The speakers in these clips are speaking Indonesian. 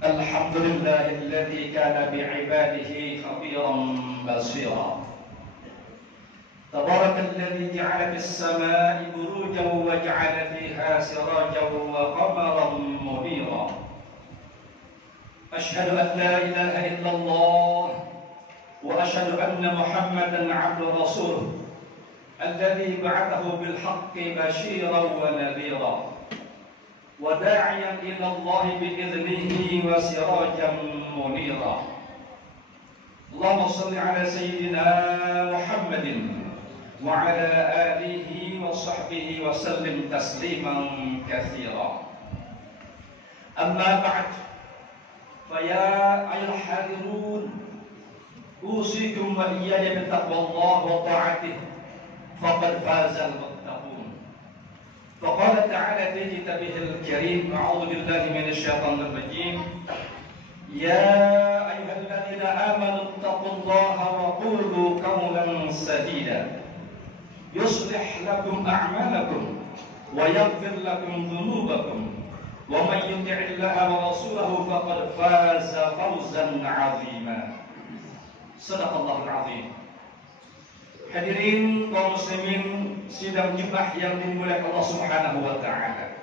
الحمد لله الذي كان بعباده خبيرا بصيرا. تبارك الذي جعل في السماء بروجا وجعل فيها سراجا وقمرا منيرا. أشهد أن لا إله إلا الله وأشهد أن محمدا عبد رسوله الذي بعثه بالحق بشيرا ونذيرا وداعيا إلى الله بإذنه وسراجا منيرا. اللهم صل على سيدنا محمد وعلى آله وصحبه وسلم تسليما كثيرا. أما بعد، فيا أيها الحاضرون، أوصيكم وإياي بتقوى الله وطاعته فقد فاز المتقون. فقال تعالى في كتابه الكريم: أعوذ بالله من الشيطان الرجيم: يا أيها الذين آمنوا اتقوا الله وقولوا قولا سديدا يصلح لكم أعمالكم ويغفر لكم ذنوبكم ومن يطع الله ورسوله فقد فاز فوزا عظيما. صدق الله العظيم. Hadirin kaum muslimin sidang Jumat yang dimuliakan Allah Subhanahu wa taala.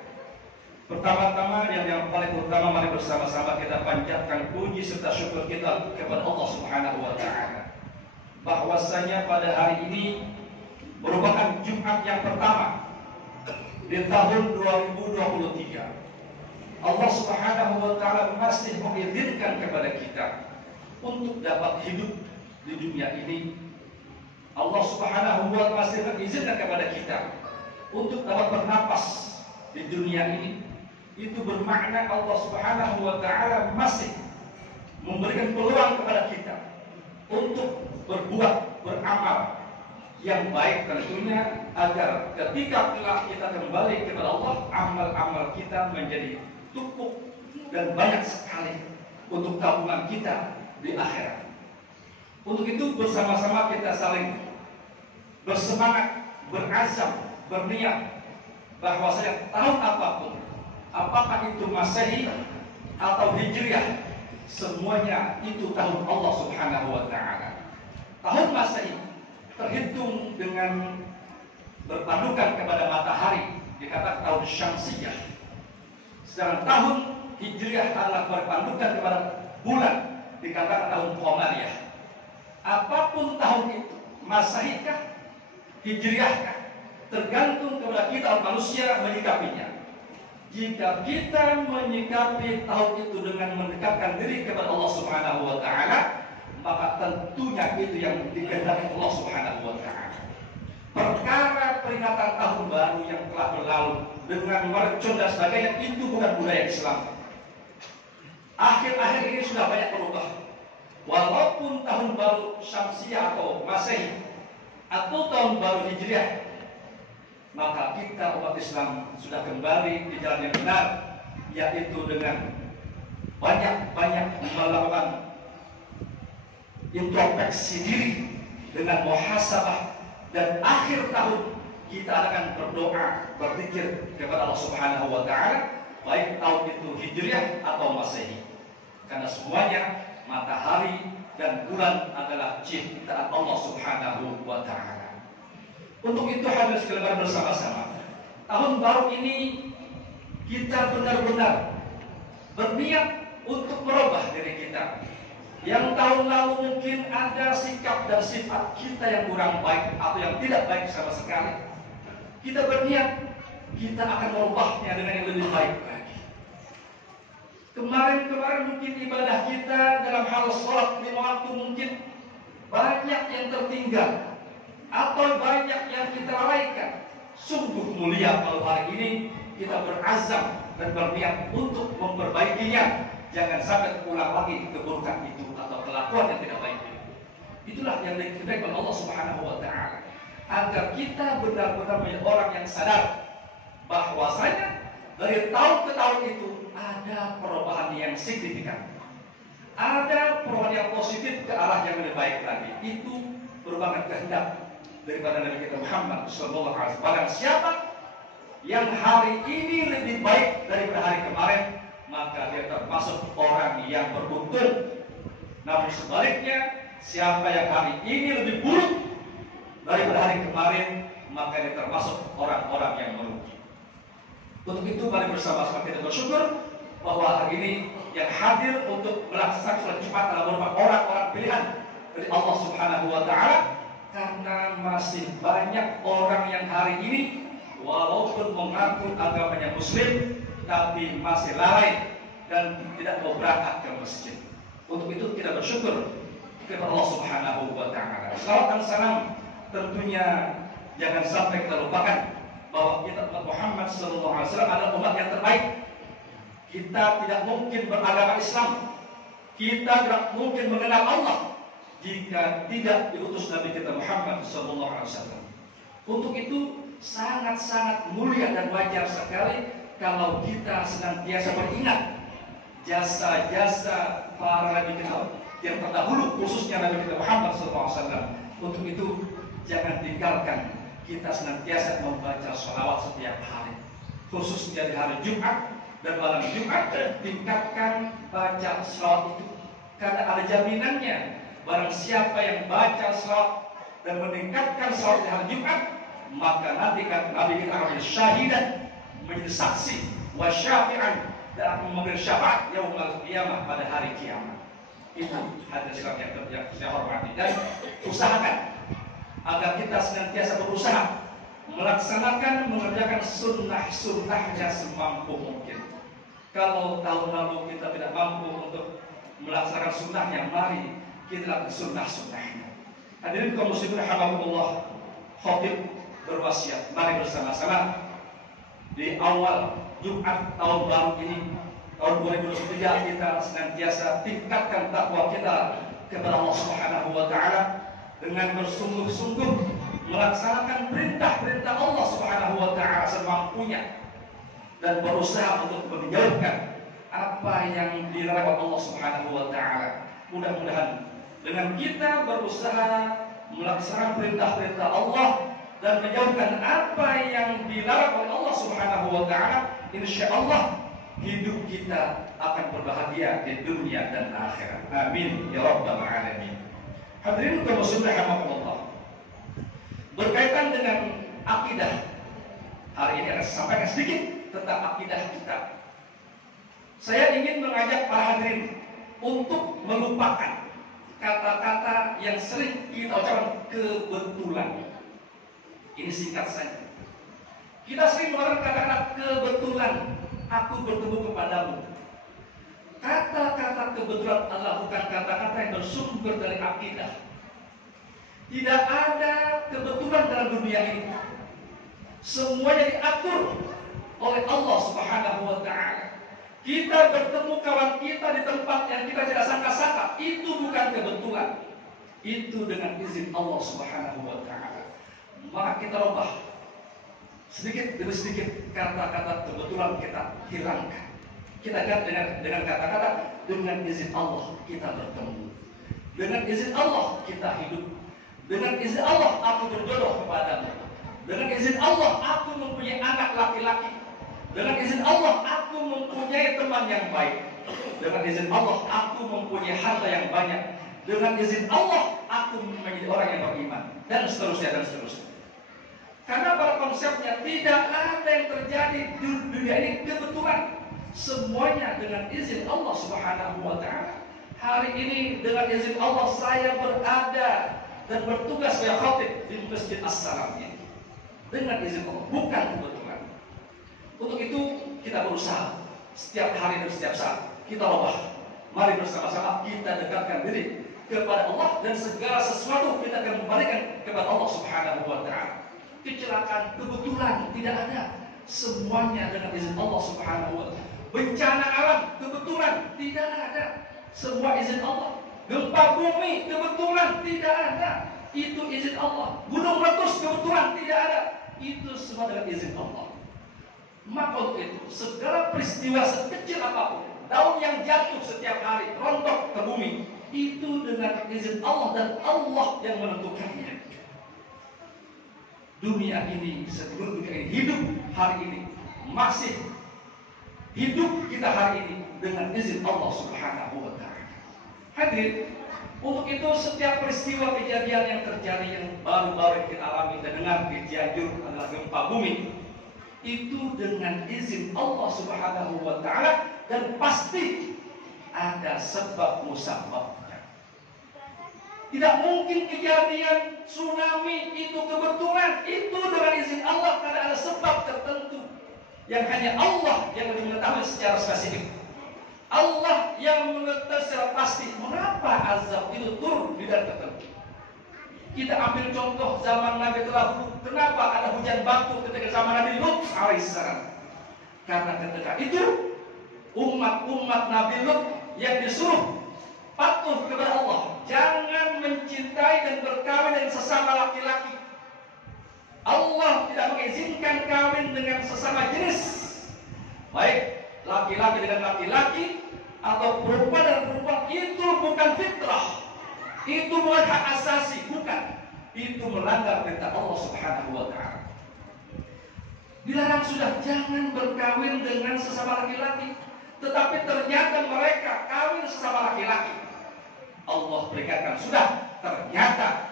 Pertama-tama yang paling utama, mari bersama-sama kita panjatkan puji serta syukur kita kepada Allah Subhanahu wa taala. Bahwasanya pada hari ini merupakan Jumat yang pertama di tahun 2023. Allah Subhanahu wa taala masih mengizinkan kepada kita untuk dapat hidup di dunia ini. Allah Subhanahu wa taala masih mengizinkan kepada kita untuk dapat bernapas di dunia ini. Itu bermakna Allah Subhanahu wa taala masih memberikan peluang kepada kita untuk berbuat, beramal yang baik tentunya, agar ketika kita kembali kepada Allah, amal-amal kita menjadi cukup dan banyak sekali untuk tabungan kita di akhirat. Untuk itu bersama-sama kita saling bersemangat, berazam, berniat bahwasanya tahun apapun, apakah itu Masehi atau Hijriah, semuanya itu tahun Allah Subhanahu wa taala. Tahun Masehi terhitung dengan berpandukan kepada matahari, dikatakan tahun Syamsiyah. Sedangkan tahun Hijriah adalah berpandukan kepada bulan, dikatakan tahun Qamariyah. Apapun tahun itu, Masehi kah, Hijriah, tergantung kepada kita manusia menyikapinya. Jika kita menyikapi tahun itu dengan mendekatkan diri kepada Allah Subhanahu wa taala, maka tentunya itu yang dikehendaki Allah Subhanahu wa taala. Perkara peringatan tahun baru yang telah berlalu dengan mercon dan sebagainya, itu bukan budaya Islam. Akhir-akhir ini sudah banyak berubah. Walaupun tahun baru Syamsiyah atau Masehi atau tahun baru Hijriah, maka kita umat Islam sudah kembali di jalan yang benar, yaitu dengan banyak-banyak melakukan introspeksi diri, dengan muhasabah, dan akhir tahun kita akan berdoa, berzikir kepada Allah Subhanahu wa taala, baik tahun itu Hijriah atau Masehi. Karena semuanya matahari dan bulan adalah ciptaan Allah Subhanahu wa taala. Untuk itu harus kita bersama-sama. Tahun baru ini kita benar-benar berniat untuk merubah diri kita. Yang tahun lalu mungkin ada sikap dan sifat kita yang kurang baik atau yang tidak baik sama sekali. Kita berniat kita akan merubahnya dengan yang lebih baik lagi. Kemarin mungkin ibadah kita dalam hal sholat 5 waktu mungkin banyak yang tertinggal atau banyak yang kita lalaikan. Sungguh mulia kalau hari ini kita berazam dan berniat untuk memperbaikinya. Jangan sampai terulang lagi keburukan itu atau kelakuan yang tidak baik. Itulah yang dikehendaki oleh Allah Subhanahu wa taala, agar kita benar-benar menjadi orang yang sadar bahwasanya dari tahun ke tahun itu ada perubahan yang signifikan, ada perubahan yang positif ke arah yang lebih baik lagi. Itu merupakan kehendak daripada Nabi kita Muhammad sallallahu alaihi wasallam. Barang siapa yang hari ini lebih baik daripada hari kemarin, maka dia termasuk orang yang beruntung. Namun sebaliknya, siapa yang hari ini lebih buruk daripada hari kemarin, maka dia termasuk orang-orang yang merugi. Untuk itu mari bersama-sama kita bersyukur bahwa hari ini yang hadir untuk melaksanakan sholat Jumat adalah merupakan orang-orang pilihan dari Allah Subhanahu wa Ta'ala, karena masih banyak orang yang hari ini walaupun mengaku agamanya Muslim tapi masih lalai dan tidak mau berangkat ke masjid. Untuk itu kita bersyukur kepada Allah Subhanahu wa Ta'ala. Salawat dan salam tentunya jangan sampai kita lupakan bahwa kita umat Muhammad sallallahu alaihi wasallam adalah umat yang terbaik. Kita tidak mungkin beragama Islam, kita tidak mungkin mengenal Allah jika tidak diutus Nabi kita Muhammad sallallahu alaihi wasallam. Untuk itu sangat-sangat mulia dan wajar sekali kalau kita senantiasa beringat jasa-jasa para nabi kita yang terdahulu, khususnya Nabi kita Muhammad sallallahu alaihi wasallam. Untuk itu jangan tinggalkan kita senantiasa membaca sholawat setiap hari, khususnya di hari Jumat dan malam Jumat. Tingkatkan baca sholawat itu, karena ada jaminannya. Barang siapa yang baca sholawat dan meningkatkan sholawat di hari Jumat, maka nanti kan Nabi kita akan syahidan, menjadi saksi, wa syafi'an, dan akan memberi syafaat yaumul qiyamah, pada hari kiamat. Itu hadis yang saya hormati, dan usahakan agar kita senantiasa berusaha melaksanakan, mengerjakan sunnah-sunnahnya semampu mungkin. Kalau tahun lalu kita tidak mampu untuk melaksanakan sunnahnya, mari kita lakukan sunnah-sunnahnya. Hadirin kaum muslimin rahimakumullah, khatib berwasiat, mari bersama-sama di awal Jumat tahun baru ini, tahun 2023, kita senantiasa tingkatkan takwa kita kepada Allah Subhanahu wa Ta'ala dengan bersungguh-sungguh melaksanakan perintah-perintah Allah Subhanahu wa Ta'ala semampunya, dan berusaha untuk menjauhkan apa yang dilarang Allah Subhanahu wa Ta'ala. Mudah-mudahan dengan kita berusaha melaksanakan perintah-perintah Allah dan menjauhkan apa yang dilarang oleh Allah Subhanahu wa Ta'ala, insya Allah hidup kita akan berbahagia di dunia dan akhirat. Amin ya rabbal alamin. Hadirin kaum muslimin rahimakumullah, berkaitan dengan akidah, hari ini akan saya sampaikan sedikit tentang akidah kita. Saya ingin mengajak para hadirin untuk melupakan kata-kata yang sering kita ucapkan kebetulan. Ini singkat saja. Kita sering menggunakan kata-kata kebetulan, aku bertemu kepadamu. Kata-kata kebetulan adalah bukan kata-kata yang bersumber dari akidah. Tidak ada kebetulan dalam dunia ini. Semuanya diatur oleh Allah Subhanahu wa Ta'ala. Kita bertemu kawan kita di tempat yang kita tidak sangka-sangka, itu bukan kebetulan. Itu dengan izin Allah Subhanahu wa Ta'ala. Maka kita rubah sedikit demi sedikit kata-kata kebetulan, kita hilangkan. Kita ganti dengan kata-kata dengan izin Allah kita bertemu, dengan izin Allah kita hidup, dengan izin Allah aku berjodoh kepadamu, dengan izin Allah aku mempunyai anak laki-laki, dengan izin Allah aku mempunyai teman yang baik, dengan izin Allah aku mempunyai harta yang banyak, dengan izin Allah aku menjadi orang yang beriman, dan seterusnya dan seterusnya. Karena pada konsepnya tidak ada yang terjadi di dunia ini kebetulan. Semuanya dengan izin Allah Subhanahu wa Ta'ala. Hari ini dengan izin Allah saya berada dan bertugas sebagai khatib di Masjid As-Salam ini. Dengan izin Allah, bukan kebetulan. Untuk itu kita berusaha setiap hari dan setiap saat kita ubah. Mari bersama-sama kita dekatkan diri kepada Allah, dan segala sesuatu kita akan kembalikan kepada Allah Subhanahu wa Ta'ala. Kecelakaan kebetulan tidak ada, semuanya dengan izin Allah Subhanahu wa Ta'ala. Bencana alam kebetulan tidak ada, semua izin Allah. Gempa bumi kebetulan tidak ada, itu izin Allah. Gunung meletus kebetulan tidak ada, itu semua dengan izin Allah. Maka untuk itu segala peristiwa sekecil apapun, daun yang jatuh setiap hari rontok ke bumi, itu dengan izin Allah, dan Allah yang menentukannya. Dunia ini, sebelum dunia ini hidup hari ini, masih hidup kita hari ini dengan izin Allah Subhanahu wa Ta'ala. Hadirin, untuk itu setiap peristiwa kejadian yang terjadi yang baru-baru kita alami dan dengar di Cianjur adalah gempa bumi, itu dengan izin Allah Subhanahu wa Ta'ala, dan pasti ada sebab musababnya. Tidak mungkin kejadian tsunami itu kebetulan, itu dengan izin Allah, karena ada sebab tertentu yang hanya Allah yang lebih mengetahui secara spesifik. Allah yang mengetahui secara pasti mengapa azab itu turun di daerah tertentu. Kita ambil contoh zaman Nabi Lut. Kenapa ada hujan batu ketika zaman Nabi Lut alaihissalam? Karena ketika itu umat-umat Nabi Lut yang disuruh patuh kepada Allah, jangan mencintai dan berkawin dengan sesama laki-laki. Allah tidak mengizinkan kawin dengan sesama jenis, baik laki-laki dengan laki-laki atau perempuan dengan perempuan. Itu bukan fitrah, itu bukan hak asasi, bukan. Itu melanggar perintah Allah Subhanahu wa Ta'ala. Dilarang sudah, jangan berkawin dengan sesama laki-laki, tetapi ternyata mereka kawin sesama laki-laki. Allah peringatkan, sudah, ternyata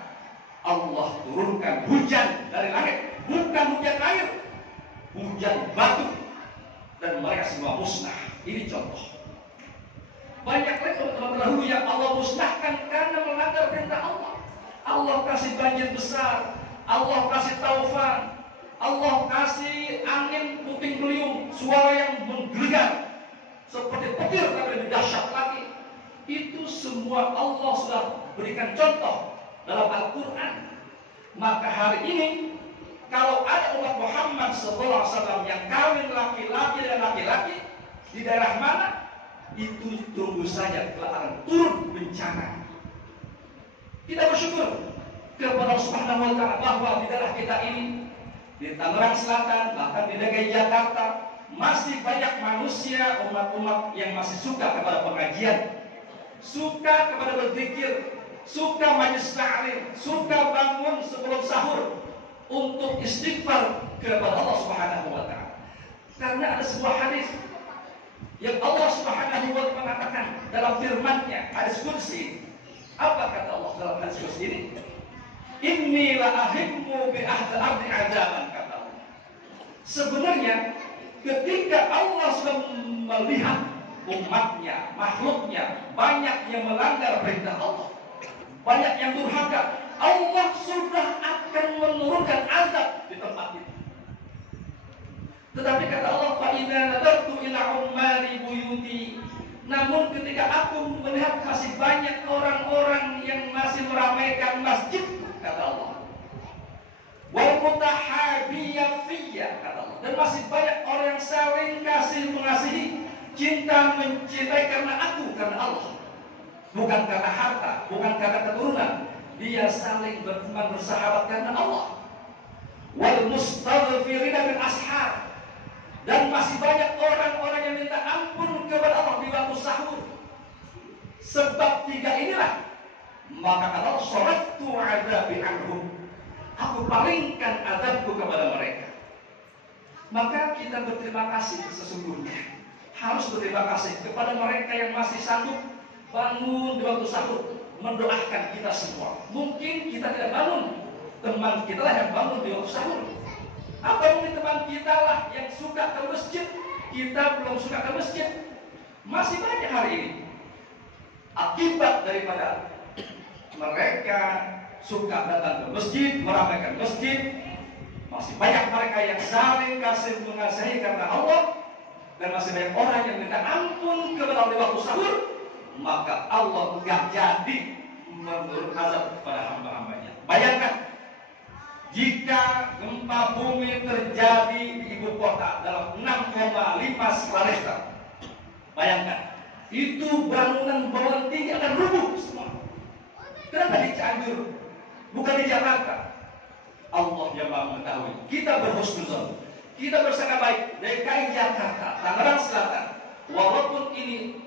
Allah turunkan hujan dari langit, bukan hujan air, hujan batu, dan mereka semua musnah. Ini contoh. Banyak lagi teman-teman terdahulu yang Allah musnahkan karena melanggar perintah Allah. Allah kasih banjir besar, Allah kasih taufan, Allah kasih angin puting beliung, suara yang menggelegar seperti petir tapi lebih dahsyat lagi. Itu semua Allah sudah berikan contoh dalam Al-Quran. Maka hari ini kalau ada umat Muhammad SAW yang kawin laki-laki dan laki-laki di daerah mana, itu tunggu saja akan turun bencana. Kita bersyukur kepada Allah Subhanahu wa Ta'ala bahwa di daerah kita ini, di Tangerang Selatan, bahkan di DKI Jakarta, masih banyak manusia, umat-umat yang masih suka kepada pengajian, suka kepada berzikir, suka majelis ta'lim, suka bangun sebelum sahur untuk istighfar kepada Allah Subhanahu wa Ta'ala. Karena ada sebuah hadis yang Allah Subhanahu wa Ta'ala mengatakan dalam firman-Nya, hadis qudsi. Apa kata Allah dalam hadis qudsi ini? Inni la ahimmu bi ahli ardi adaban, kata Allah. Sebenarnya ketika Allah sudah melihat umatnya, makhluknya banyak yang melanggar perintah Allah, banyak yang durhaka, Allah sudah akan menurunkan azab di tempat itu. Tetapi kata Allah, fa idza nadartu ila ummari buyuti, namun ketika aku melihat masih banyak orang-orang yang masih meramaikan masjid, kata Allah, wal mutahabiyya fiyya, kata Allah, dan masih banyak orang yang saling kasih mengasihi, cinta mencintai karena aku, karena Allah, bukan karena harta, bukan karena keturunan. Dia saling berteman bersahabat karena Allah. Wal mustaghfirina bil ashar, dan masih banyak orang-orang yang minta ampun kepada Allah di waktu sahur. Sebab tiga inilah, maka kata Allah, sharaftu adzabi anhum, aku palingkan azabku kepada mereka. Maka kita berterima kasih, sesungguhnya harus berterima kasih kepada mereka yang masih sanggup bangun di waktu sahur mendoakan kita semua. Mungkin kita tidak bangun, teman kita lah yang bangun di waktu sahur, atau mungkin teman kita lah yang suka ke masjid, kita belum suka ke masjid. Masih banyak hari ini akibat daripada mereka suka datang ke masjid, meramaikan masjid. Masih banyak mereka yang saling kasih mengasihi karena Allah, dan masih banyak orang yang minta ampun kepada Allah di waktu sahur. Maka Allah tidak jadi menurunkan azab kepada hamba-hambanya. Bayangkan jika gempa bumi terjadi di ibu kota dalam 6,5 skala Richter. Bayangkan, itu bangunan tinggi akan rubuh semua. Kenapa di Cianjur, bukan di Jakarta? Allah yang maha mengetahui. Kita berhusnuzon, kita bersangka baik. DKI Jakarta, Tangerang Selatan, walaupun ini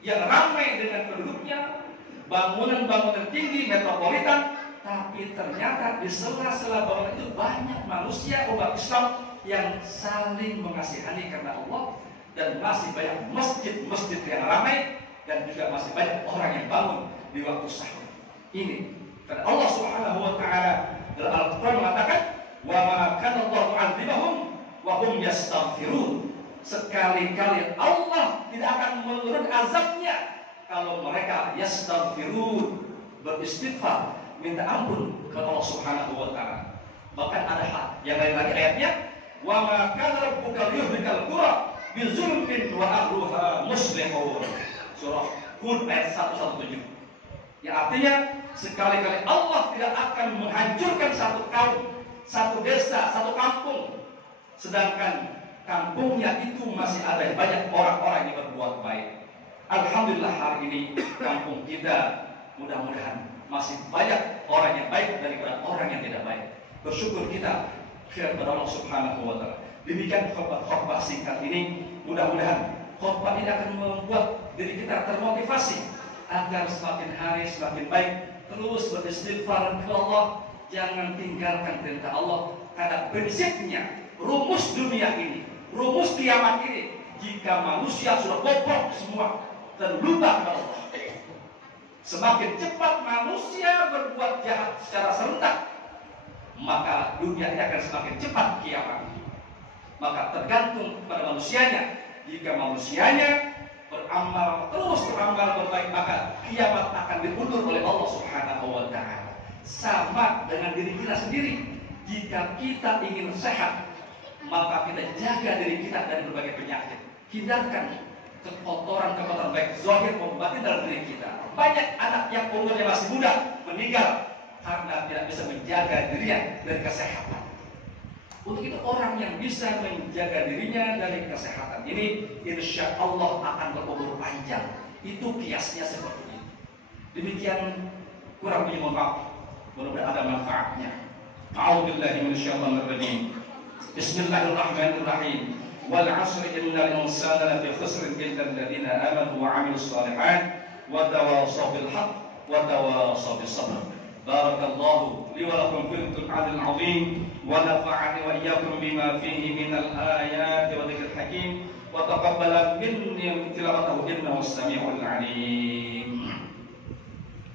yang ramai dengan penduduknya, bangunan-bangunan tinggi, metropolitan, tapi ternyata di sela-sela bangunan itu banyak manusia umat Islam yang saling mengasihani karena Allah dan masih banyak masjid-masjid yang ramai, dan juga masih banyak orang yang bangun di waktu sahur. Ini karena Allah Subhanahu wa taala dalam Al-Qur'an mengatakan, "Wa ma kana Allahu 'adzibahum wa hum yastaghfirun." Sekali-kali Allah tidak akan menurun azabnya kalau mereka yastaghfirun, beristighfar, minta ampun kepada Allah Subhanahu wa taala. Bahkan ada yang lain lagi ayatnya, "Wa ma kana rabbuka liyuhlikal qura bi zulmin wa ahluha muslihun." Surah Hud ayat 117. Yang artinya sekali-kali Allah tidak akan menghancurkan satu kaum, satu desa, satu kampung, sedangkan kampungnya itu masih ada banyak orang-orang yang berbuat baik. Alhamdulillah hari ini kampung kita mudah-mudahan masih banyak orang yang baik daripada orang yang tidak baik. Bersyukur kita kepada Allah Subhanahu wa taala. Demikian khutbah singkat ini, mudah-mudahan khutbah ini akan membuat diri kita termotivasi agar semakin hari semakin baik, terus beristighfar ke Allah, jangan tinggalkan perintah Allah, karena prinsipnya rumus dunia ini, rumus kiamat ini, jika manusia sudah bobrok semua dan lupa kepada Allah, semakin cepat manusia berbuat jahat secara serentak, maka dunia ini akan semakin cepat kiamat. Maka tergantung pada manusianya. Jika manusianya beramal terus beramal berbaik, maka kiamat akan diundur oleh Allah Subhanahu wa taala. Sama dengan diri kita sendiri. Jika kita ingin sehat, maka kita jaga diri kita dari berbagai penyakit. Hindarkan kekotoran baik zahir maupun batin dalam diri kita. Banyak anak yang umurnya masih muda meninggal karena tidak bisa menjaga dirinya dari kesehatan. Untuk itu orang yang bisa menjaga dirinya dari kesehatan ini, insya Allah akan berumur panjang. Itu kiasnya seperti ini. Demikian kurang lebih, mohon maaf. Mudah-mudahan ada manfaatnya. A'udzubillahi minasyaitonir rajim. Bismillahirrahmanirrahim. Wal 'asri innal insana lafi khusr illa alladziina aamanu wa 'amilus shalihaat wa tawashaw bil haqq wa tawashaw bis sabr. Barakallahu li wa lakum fil Qur'anil 'azim wa nafa'ani wa iyyakum bima fihi minal ayati wa dzikril hakim wa taqabbala minni tilawatahu innahu samii'ul 'aliim.